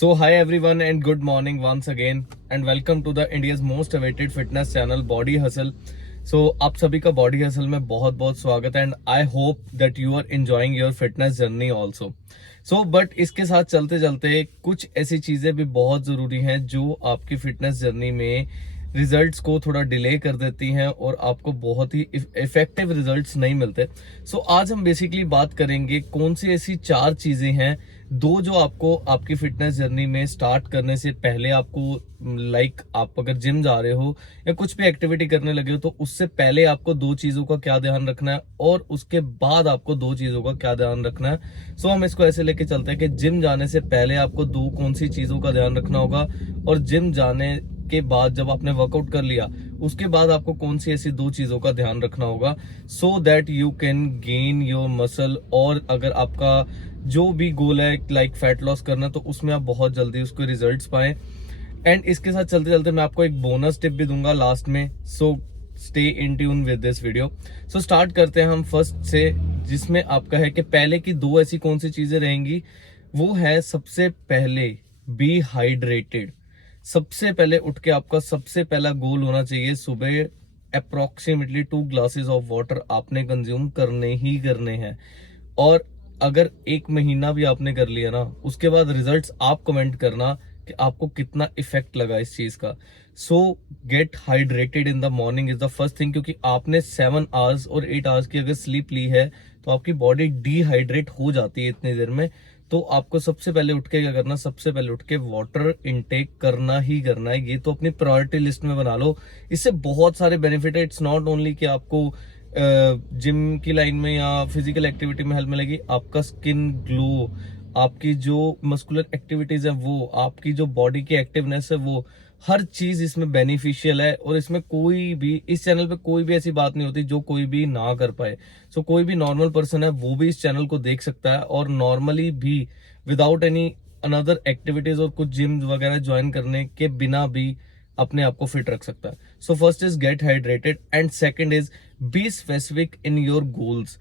So hi everyone and good morning once again and welcome to the India's most awaited fitness channel Body Hustle. So आप सभी का Body Hustle में बहुत बहुत स्वागत है and I hope that you are enjoying your fitness journey also. So but इसके साथ चलते चलते कुछ ऐसी चीजें भी बहुत जरूरी हैं जो आपकी फिटनेस जर्नी में रिजल्ट्स को थोड़ा डिले कर देती हैं और आपको बहुत ही इफेक्टिव रिजल्ट्स नहीं मिलते। सो आज हम बेसिकली बात करेंगे कौन सी ऐसी चार चीजें हैं दो जो आपको आपकी फिटनेस जर्नी में स्टार्ट करने से पहले आपको आप अगर जिम जा रहे हो या कुछ भी एक्टिविटी करने लगे हो तो उससे पहले आपको दो चीजों का क्या ध्यान रखना है और उसके बाद आपको दो चीजों का क्या ध्यान रखना है। सो हम इसको ऐसे लेके चलते हैं कि जिम जाने से पहले आपको दो कौन सी चीजों का ध्यान रखना होगा और जिम जाने के बाद जब आपने वर्कआउट कर लिया उसके बाद आपको कौन सी ऐसी दो चीजों का ध्यान रखना होगा so that you can gain your muscle. और अगर आपका जो भी गोल है लाइक फैट लॉस करना तो उसमें आप बहुत जल्दी उसके रिजल्ट्स पाएं। एंड इसके साथ चलते चलते मैं आपको एक बोनस टिप भी दूंगा लास्ट में। So stay in tune with this video. So start करते हैं हम फर्स्ट से, जिसमें आपका है कि पहले की दो ऐसी कौन सी चीजें रहेंगी। वो है सबसे पहले बी हाइड्रेटेड। सबसे पहले उठ के आपका सबसे पहला गोल होना चाहिए सुबह अप्रोक्सीमेटली 2 ग्लासेस ऑफ वाटर आपने कंज्यूम करने ही करने हैं। और अगर एक महीना भी आपने कर लिया ना उसके बाद रिजल्ट्स आप कमेंट करना कि आपको कितना इफेक्ट लगा इस चीज का। सो gate hydrated in the morning is the first thing, क्योंकि आपने 7 आवर्स और 8 आवर्स की अगर स्लीप ली है तो आपकी बॉडी डिहाइड्रेट हो जाती है इतनी देर में। तो आपको सबसे पहले उठ के क्या करना, सबसे पहले उठ के वाटर इनटेक करना ही करना है। ये तो अपनी प्रायोरिटी लिस्ट में बना लो। इससे बहुत सारे बेनिफिट है। इट्स नॉट ओनली कि आपको जिम की लाइन में या फिजिकल एक्टिविटी में हेल्प मिलेगी, आपका स्किन ग्लो, आपकी जो मस्कुलर एक्टिविटीज है वो, आपकी जो बॉडी की एक्टिवनेस है वो, हर चीज इसमें बेनिफिशियल है। और इसमें कोई भी इस चैनल पे कोई भी ऐसी बात नहीं होती जो कोई भी ना कर पाए। सो कोई भी नॉर्मल पर्सन है वो भी इस चैनल को देख सकता है और नॉर्मली भी विदाउट एनी अनदर एक्टिविटीज और कुछ जिम वगैरह ज्वाइन करने के बिना भी अपने आप को फिट रख सकता है। So first is get hydrated and second is be specific in your goals.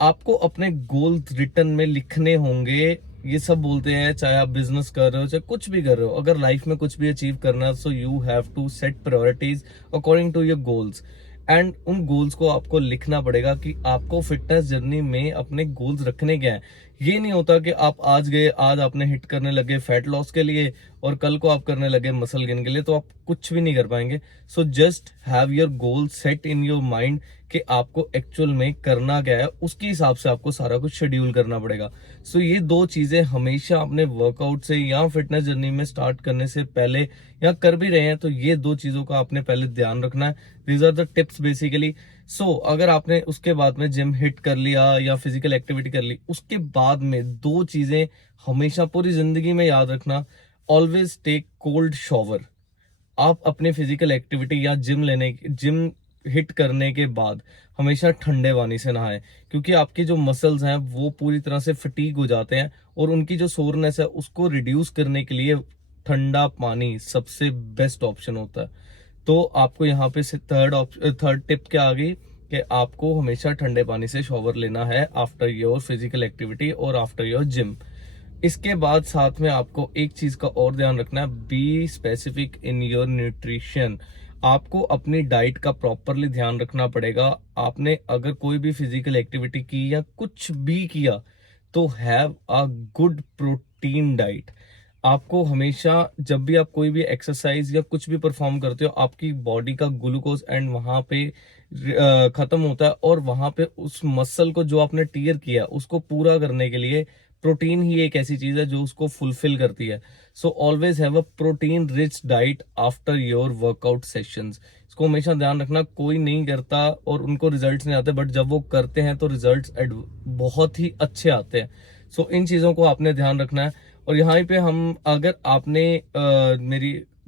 आपको अपने गोल्स रिटर्न में लिखने होंगे। ये सब बोलते हैं चाहे आप बिजनेस कर रहे हो चाहे कुछ भी कर रहे हो, अगर लाइफ में कुछ भी अचीव करना है so you have to set priorities according to your goals. And उन गोल्स को आपको लिखना पड़ेगा कि आपको फिटनेस जर्नी में अपने गोल्स रखने क्या है। ये नहीं होता कि आप आज आपने हिट करने लगे फैट लॉस के लिए और कल को आप करने लगे मसल गेन के लिए, तो आप कुछ भी नहीं कर पाएंगे। So just have your goal set in your mind कि आपको एक्चुअल में करना क्या है, उसके हिसाब से आपको सारा कुछ शेड्यूल करना पड़ेगा। सो ये दो चीजें हमेशा अपने वर्कआउट से या फिटनेस जर्नी में स्टार्ट करने से पहले या कर भी रहे हैं तो ये दो चीजों का आपने पहले ध्यान रखना है। These are the tips basically. So अगर आपने उसके बाद में जिम हिट कर लिया या फिजिकल एक्टिविटी कर ली, उसके बाद में दो चीजें हमेशा पूरी जिंदगी में याद रखना। Always take cold shower. आप अपने फिजिकल एक्टिविटी या जिम हिट करने के बाद हमेशा ठंडे पानी से नहाएं, क्योंकि आपके जो मसल्स हैं वो पूरी तरह से फटीग हो जाते हैं और उनकी जो सोरनेस है उसको रिड्यूस करने के लिए ठंडा पानी सबसे बेस्ट ऑप्शन होता है। तो आपको यहाँ पे से थर्ड टिप क्या आ गई कि आपको हमेशा ठंडे पानी से शॉवर लेना है आफ्टर योर फिजिकल एक्टिविटी और आफ्टर योर जिम। इसके बाद साथ में आपको एक चीज का और ध्यान रखना है, be specific in your nutrition. आपको अपनी डाइट का प्रॉपरली ध्यान रखना पड़ेगा। आपने अगर कोई भी फिजिकल एक्टिविटी की या कुछ भी किया तो have a good protein diet. आपको हमेशा जब भी आप कोई भी एक्सरसाइज या कुछ भी परफॉर्म करते हो आपकी बॉडी का ग्लूकोज एंड वहां पे खत्म होता है और वहां पे उस मसल को जो आपने टीयर किया उसको पूरा करने के लिए प्रोटीन ही एक ऐसी चीज है जो उसको फुलफिल करती है। So always have a protein rich diet after your workout sessions. इसको हमेशा ध्यान रखना। कोई नहीं करता और उनको रिजल्ट्स नहीं आते, बट जब वो करते हैं तो रिजल्ट्स बहुत ही अच्छे आते हैं। सो इन चीजों को आपने ध्यान रखना है। और यहाँ पे हम अगर आपने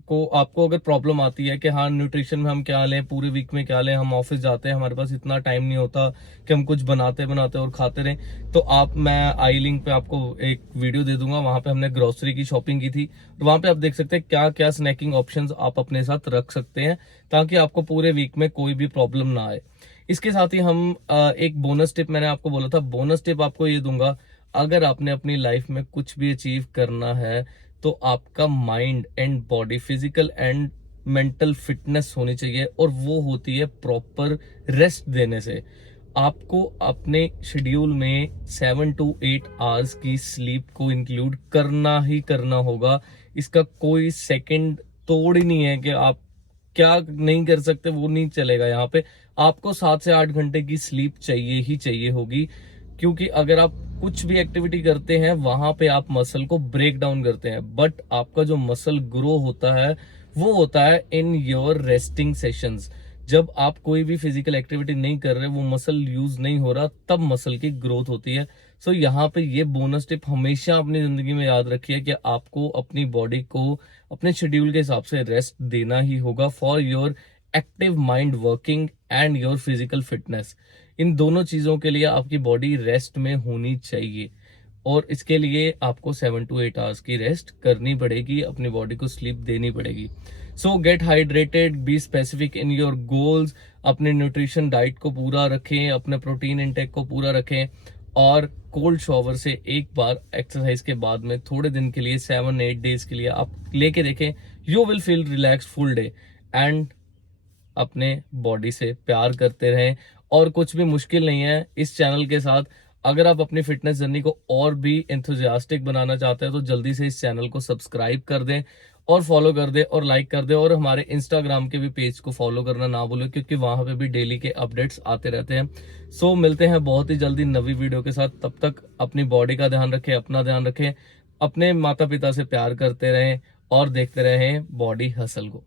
आपको अगर प्रॉब्लम आती है कि हाँ न्यूट्रिशन में हम क्या लें, पूरे वीक में क्या लें, हम ऑफिस जाते हैं हमारे पास इतना टाइम नहीं होता कि हम कुछ बनाते बनाते और खाते रहें, तो मैं आई लिंक पे आपको एक वीडियो दे दूंगा। वहां पे हमने ग्रोसरी की शॉपिंग की थी और वहां पे आप देख सकते हैं क्या क्या स्नैकिंग ऑप्शंस आप अपने साथ रख सकते हैं ताकि आपको पूरे वीक में कोई भी प्रॉब्लम ना आए। इसके साथ ही हम एक बोनस टिप, मैंने आपको बोला था बोनस टिप आपको ये दूंगा, अगर आपने अपनी लाइफ में कुछ भी अचीव करना है तो आपका mind and body, physical and mental fitness होनी चाहिए, और वो होती है प्रॉपर रेस्ट देने से। आपको अपने शेड्यूल में 7 to 8 आवर्स की स्लीप को इंक्लूड करना ही करना होगा। इसका कोई सेकंड तोड़ ही नहीं है कि आप क्या नहीं कर सकते, वो नहीं चलेगा। यहाँ पे आपको 7 से 8 घंटे की स्लीप चाहिए ही चाहिए होगी, क्योंकि अगर आप कुछ भी एक्टिविटी करते हैं वहां पे आप मसल को ब्रेक डाउन करते हैं, बट आपका जो मसल ग्रो होता है वो होता है इन योर रेस्टिंग सेशंस। जब आप कोई भी फिजिकल एक्टिविटी नहीं कर रहे, वो मसल यूज नहीं हो रहा, तब मसल की ग्रोथ होती है। सो यहाँ पे ये बोनस टिप हमेशा अपनी जिंदगी में याद रखिए कि आपको अपनी बॉडी को अपने शेड्यूल के हिसाब से रेस्ट देना ही होगा for your active mind working and your physical fitness. इन दोनों चीजों के लिए आपकी बॉडी रेस्ट में होनी चाहिए, और इसके लिए आपको 7 to 8 आवर्स की रेस्ट करनी पड़ेगी, अपनी बॉडी को स्लीप देनी पड़ेगी। सो gate hydrated, be specific in your goals, अपने न्यूट्रिशन डाइट को पूरा रखें, अपने प्रोटीन इंटेक को पूरा रखें, और कोल्ड शॉवर से एक बार एक्सरसाइज के बाद में थोड़े दिन के लिए 7-8 डेज के लिए आप लेके देखें। You will feel relax full day, and अपने बॉडी से प्यार करते रहें। और कुछ भी मुश्किल नहीं है इस चैनल के साथ। अगर आप अपनी फिटनेस जर्नी को और भी एंथुजियास्टिक बनाना चाहते हैं तो जल्दी से इस चैनल को सब्सक्राइब कर दें और फॉलो कर दें और लाइक कर दें, और हमारे इंस्टाग्राम के भी पेज को फॉलो करना ना भूलें, क्योंकि वहां पे भी डेली के अपडेट्स आते रहते हैं। सो मिलते हैं बहुत ही जल्दी नवी वीडियो के साथ। तब तक अपनी बॉडी का ध्यान रखें, अपना ध्यान रखें, अपने माता पिता से प्यार करते रहें और देखते रहें बॉडी हसल को।